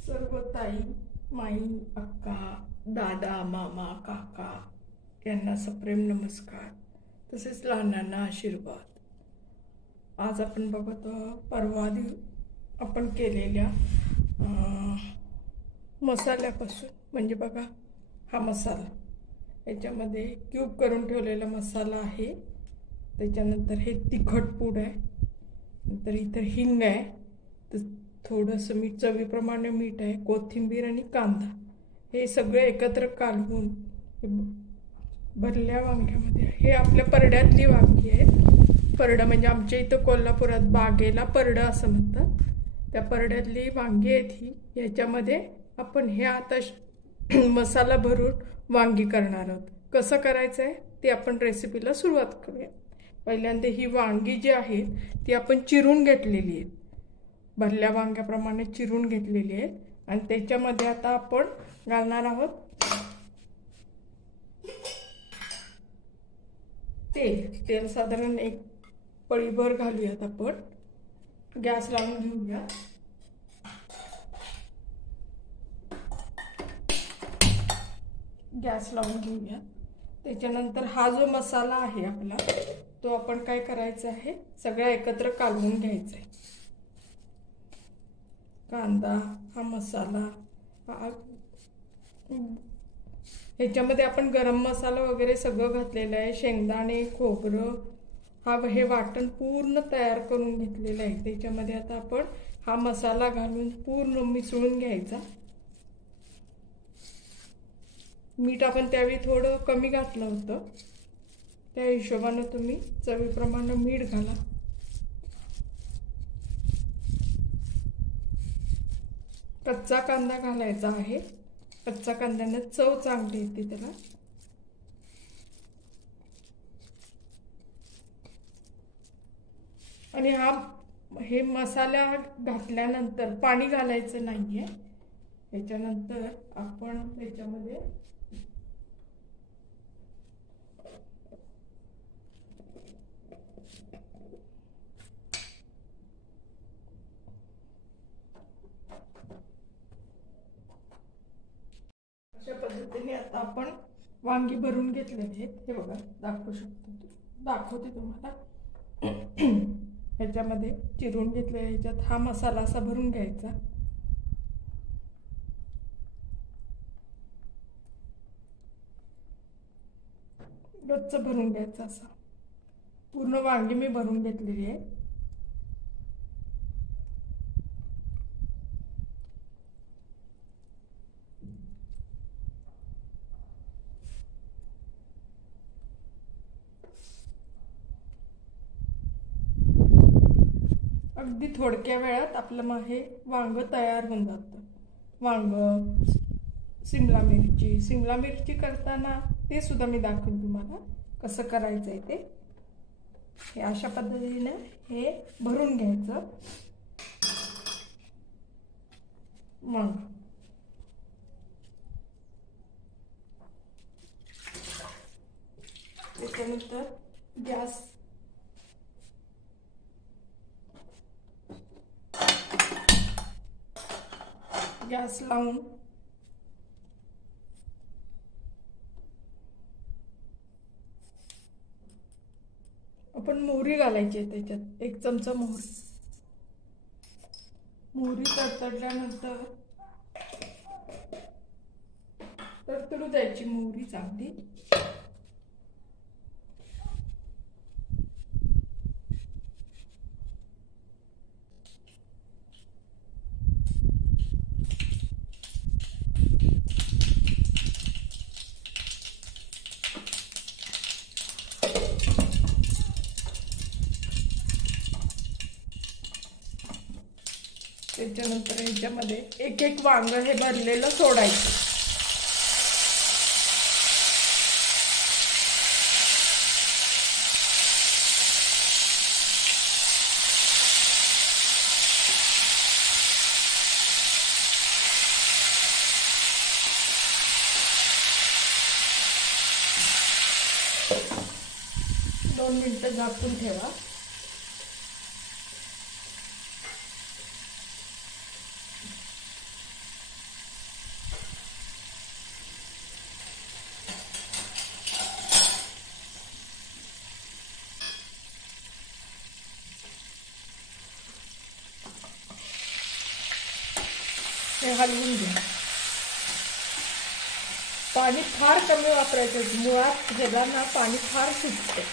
सर्व ताई, माई, अक्का, दादा, मामा, काका यांना सप्रेम नमस्कार, तसेच लहानांना आशीर्वाद. आज आपण बघत परवा आपण केलेल्या मसाल्यापासून, म्हणजे बघा हा मसाला, याच्यामध्ये क्यूब करून ठेवलेला मसाला आहे. त्याच्यानंतर हे तिखट पूड आहे, नंतर इतर हिंग आहे, तर थोडंसं मीठ, चवीप्रमाणे मीठ आहे, कोथिंबीर आणि कांदा, हे सगळे एकत्र कालवून भरल्या वांग्यामध्ये. हे आपल्या परड्यातली वांगी आहेत. परडं म्हणजे आमच्या इथं कोल्हापुरात बागेला परडं असं म्हणतात. त्या परड्यातली वांगी आहेत ही. याच्यामध्ये आपण हे आता मसाला भरून वांगी करणार आहोत. कसं करायचं आहे ते आपण रेसिपीला सुरुवात करूया. पहिल्यांदा ही वांगी जी आहेत ती आपण चिरून घेतलेली आहेत, भरल्या वांग्याप्रमाणे चिरून घेतलेली आहेत. आणि त्याच्यामध्ये आता आपण घालणार आहोत तेल साधारण एक पळीभर घालूयात. आपण गॅस लावून घेऊया. त्याच्यानंतर हा जो मसाला आहे आपला, तो आपण काय करायचा आहे, सगळा एकत्र कालवून घ्यायचा आहे. कांदा, हा मसाला, ह्याच्यामध्ये आपण गरम मसाला वगैरे सगळं घातलेलं आहे. शेंगदाणे, खोबरं, हे वाटण पूर्ण तयार करून घेतलेलं आहे. त्याच्यामध्ये आता आपण हा मसाला घालून पूर्ण मिसळून घ्यायचा. मीठ आपण त्यावेळी थोडं कमी घातलं होतं, त्या हिशोबानं तुम्ही चवीप्रमाणे मीठ घाला. कच्चा कांदा घालायचा आहे. कच्चा कांद्याने चव चांगली येते त्याला. आणि हे मसाला घातल्यानंतर पाणी घालायचं नाहीये. त्याच्यानंतर आपण त्याच्यामध्ये अशा पद्धतीने आता आपण वांगी भरून घेतलेली आहेत. हे बघा, दाखवते तुम्हाला. ह्याच्यामध्ये चिरून घेतलेल्या ह्याच्यात हा मसाला असा भरून घ्यायचा. गच्च भरून घ्यायचा. असा पूर्ण वांगी मी भरून घेतलेली आहे. अगदी थोडक्या वेळात आपलं हे वांग तयार होऊन जातं. वांग, सिमला मिरची करताना ते सुद्धा मी दाखवेन तुम्हाला कसं करायचं आहे ते. हे अशा पद्धतीने हे भरून घ्यायचं वांग. त्याच्यानंतर गॅस लावून आपण मोहरी घालायची आहे. त्याच्यात 1 चमचा मोहरी तडतडल्यानंतर तडतडू द्यायची मोहरी चांगली. त्याच्यानंतर ह्याच्यामध्ये एक वांग हे भरलेलं सोडायचं. दोन मिनिटं झाकून ठेवा. हे हलवून घ्या. पाणी फार कमी वापरायचं, मुळात ह्याला ना पाणी फार सुटते.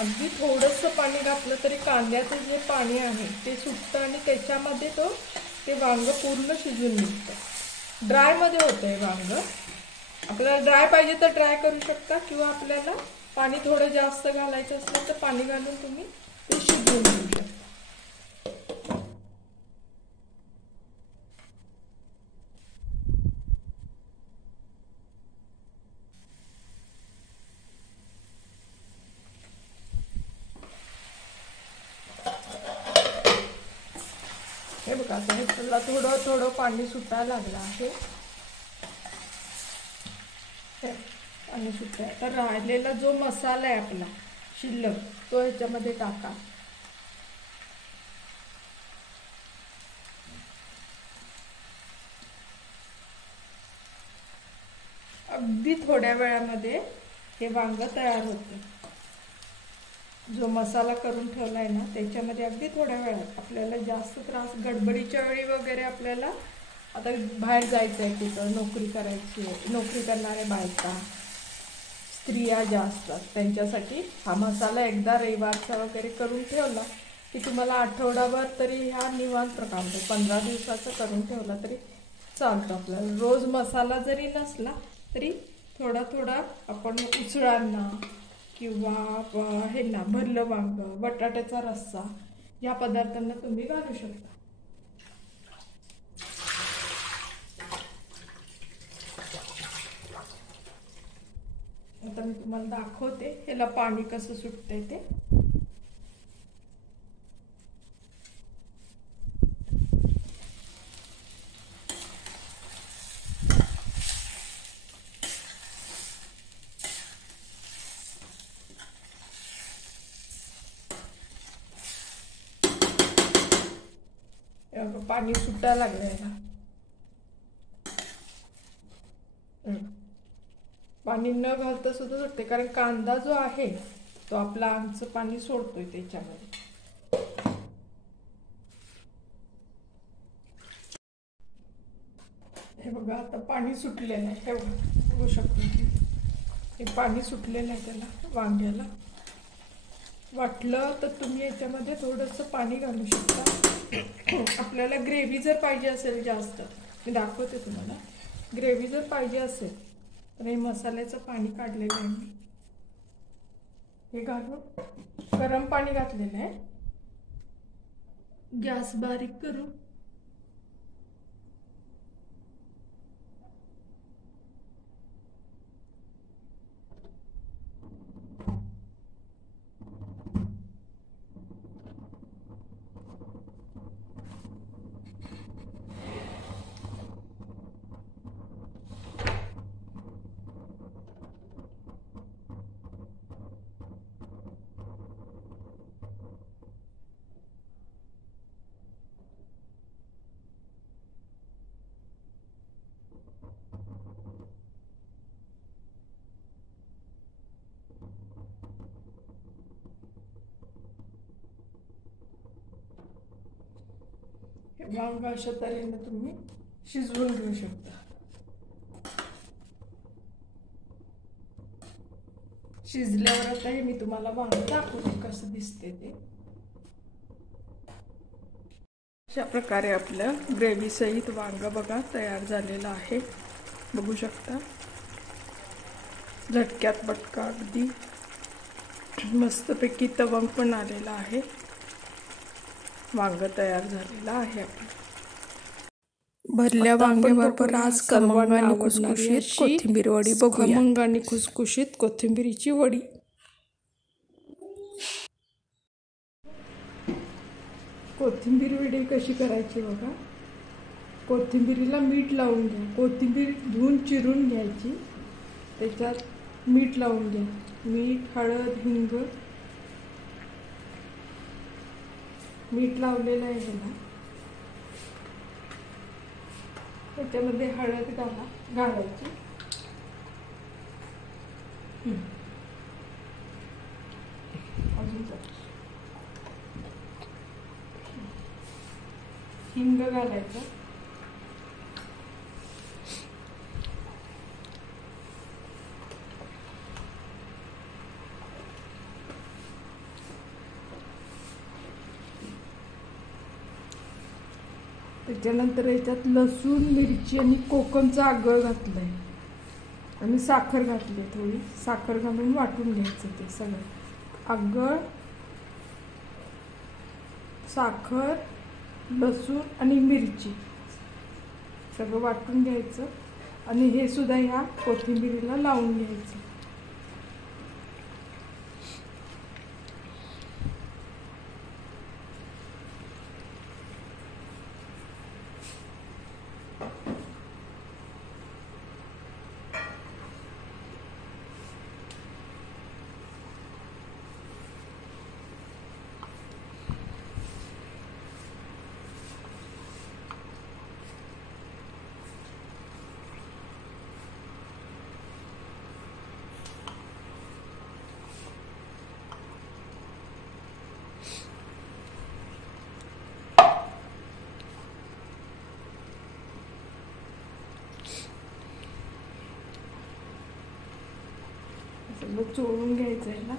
अगदी थोडंसं पाणी घातलं तरी कांद्याचं जे पाणी आहे ते सुटतं आणि त्याच्यामध्ये ते वांग पूर्ण शिजून निघतं. ड्रायमध्ये होतं हे वांग. आपल्याला ड्राय पाहिजे तर ड्राय करू शकता, किंवा आपल्याला पाणी थोडं जास्त घालायचं असलं तर पाणी घालून तुम्ही ते शिजवून घेऊ शकता. हे बघा, आता ह्याला थोडं थोडं पाणी सुटायला लागलं आहे. पाणी सुटतंय. तर राहिलेला जो मसाला आहे आपला शिल्लक तो ह्याच्यामध्ये टाका. अगदी थोड्या वेळामध्ये हे वांग तयार होते. जो मसाला करून ठेवलाय ना त्याच्यामध्ये अगदी थोड्या वेळात. आपल्याला जास्त त्रास गडबडीच्या वेळी वगैरे, आपल्याला आता बाहेर जायचं आहे कुठं, नोकरी करायची आहे, नोकरी करणाऱ्या बायका, स्त्रिया ज्या असतात त्यांच्यासाठी हा मसाला एकदा रविवारचा वगैरे करून ठेवला की तुम्हाला आठवडाभर तरी हा निवांत काम होतो. 15 दिवसाचं करून ठेवला तरी चालतं. आपल्याला रोज मसाला जरी नसला तरी थोडा थोडा आपण उसळांना किंवा हे ना भरलं वांग, बटाट्याचा रस्सा या पदार्थांना तुम्ही घालू शकता. आता मी तुम्हाला दाखवते ह्याला पाणी कसं सुटतंय ते. पाणी सुटायला लागलंय ना. पाणी न घालता सुद्धा सुटते, कारण कांदा जो आहे तो आपला आमचं पाणी सोडतोय त्याच्यामध्ये. हे बघा, आता पाणी सुटलेलं आहे. हे बघू शकतो हे पाणी सुटलेलं आहे त्याला, वांग्याला. वाटलं तर तुम्ही याच्यामध्ये थोडंसं पाणी घालू शकता. आपल्याला ग्रेव्ही जर पाहिजे असेल जास्त, मी दाखवते तुम्हाला, ग्रेव्ही जर पाहिजे असेल तर हे मसाल्याचं पाणी काढलेलं आहे मी, हे घालून गरम पाणी घातलेलं आहे. गॅस बारीक करू. वांग अशा तऱ्हेने तुम्ही शिजवून घेऊ शकता. शिजल्यावर आता हे मी तुम्हाला वांग दाखवते कसं दिसते ते. अशा प्रकारे आपलं ग्रेव्ही सहित वांग बघा तयार झालेलं आहे. बघू शकता, झटक्यात बटका अगदी मस्तपैकी तवंग पण आलेला आहे. वांग तयार झालेलं आहे आपलं. भरल्या वांग्याबरोबर आज खमंग आणि खुसखुशीत कोथिंबीर वडी बघूया. खमंग आणि खुसखुशीत कोथिंबीरीची वडी. कोथिंबीर वडी कशी करायची बघा. कोथिंबीरीला मीठ लावून घ्या. कोथिंबीर धुवून चिरून घ्यायची, त्याच्यात मीठ लावून घ्या. मीठ, हळद, हिंग. मीठ लावलेलं आहे ह्याला. त्याच्यामध्ये हळद घालायची. अजून हिंग घालायचं. त्याच्यानंतर याच्यात लसूण, मिरची आणि कोकमचं आगळ घातलंय आणि साखर घातली. थोडी साखर घालून वाटून घ्यायचं. ते सगळं आगळ, साखर, लसूण आणि मिरची सगळं वाटून घ्यायचं आणि हे सुद्धा ह्या कोथिंबीरीला लावून घ्यायचं. सगळं चोळून घ्यायचं आहे ना.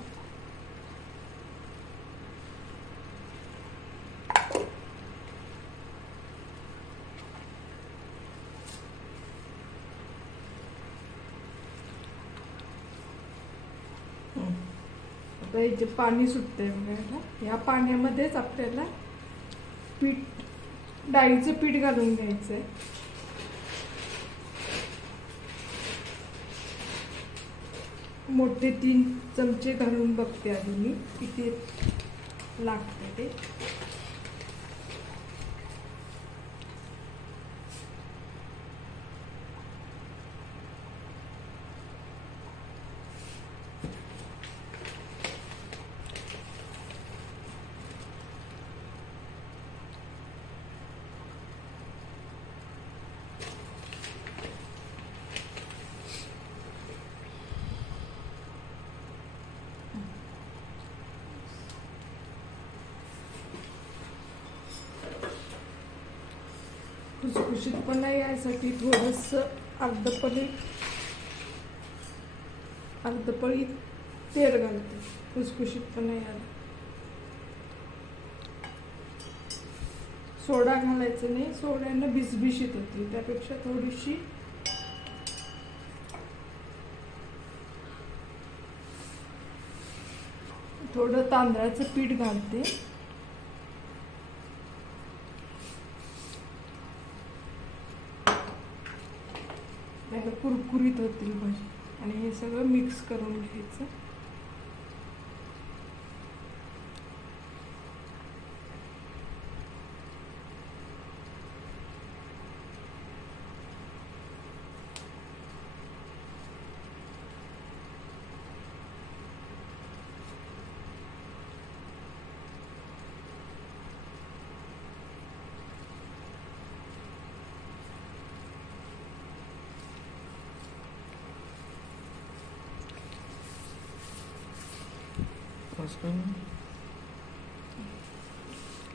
आता हे जे पाणी सुटतंय बघायला, या पाण्यामध्येच आपल्याला पीठ, डाळीचं पीठ घालून घ्यायचंय. मोठे 3 चमचे घालून बघते आधी मी किती लागते ते. खुसखुशीतपणा यासाठी थोडंसं अर्धपळी तेल घालते खुसखुशीतपणा यायला. सोडा घालायचं नाही, सोड्यानं भिसभिशीत होते. त्यापेक्षा थोडीशी थोडं तांदळाचं पीठ घालते. त्याला कुरकुरीत होतील भाजी. आणि हे सगळं मिक्स करून घ्यायचं.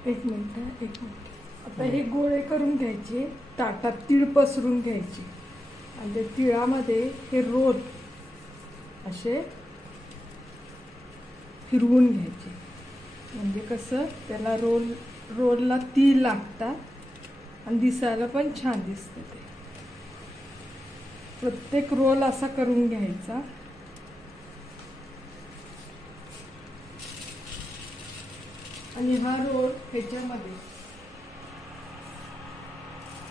एक मिनिट. आता हे गोळे करून घ्यायचे. ताटात तीळ पसरून घ्यायची आणि त्या तिळामध्ये हे रोल असे फिरवून घ्यायचे. म्हणजे कसं त्याला रोलला तीळ लागतात आणि दिसायला पण छान दिसतं. ते प्रत्येक रोल असा करून घ्यायचा. आणि हा रोल ह्याच्यामध्ये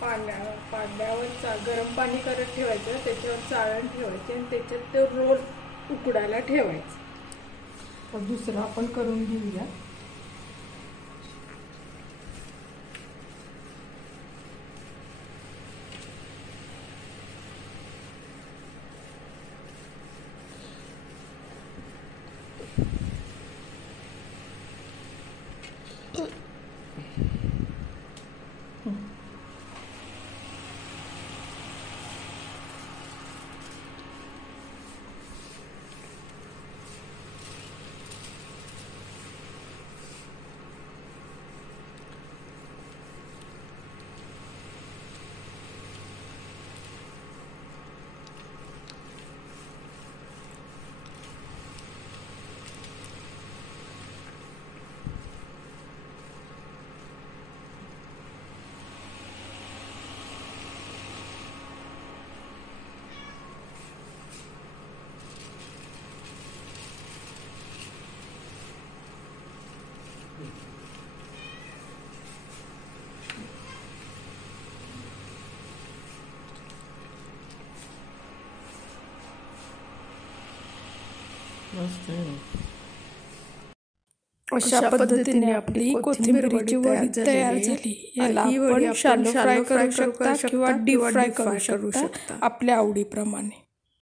पाण्यावर गरम पाणी करत ठेवायचं. त्याच्यावर चाळण ठेवायचे आणि त्याच्यात ते रोल उकडायला ठेवायचं. तर दुसरा आपण करून घेऊया. अशा पद्धतीने आपली कोथिंबीरची वडी तयार झाली। याला आपण शॅलो फ्राय करू शकता किंवा डीप फ्राय करू शकता आपल्या आवडीप्रमाणे।